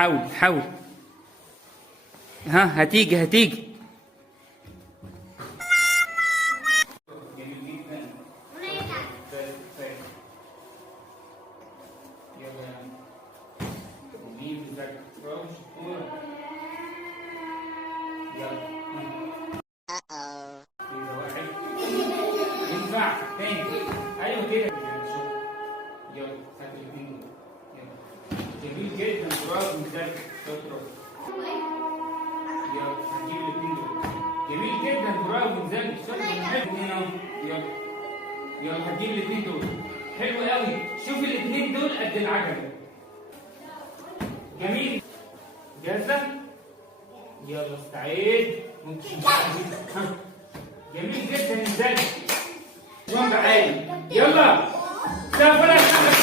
حاول. ها، هتيجي. جميل جدا. يلا يا عم. مين بذاكر؟ برافو شطورة. يلا. كده واحد. ينفع تاني. ايوه كده. يلا هات الاثنين دول. يلا. جميل جدا، برافو مذاكر شاطرة. يلا هتجيب الاثنين دول. جميل جدا، برافو مذاكر شاطرة. يلا هتجيب الاثنين دول. حلو قوي. شوف الاثنين دول قد العجلة. جميل. جاهزة؟ يلا استعد. ممكن جميل جدا مذاكر. شوف عالي. يلا. سافر.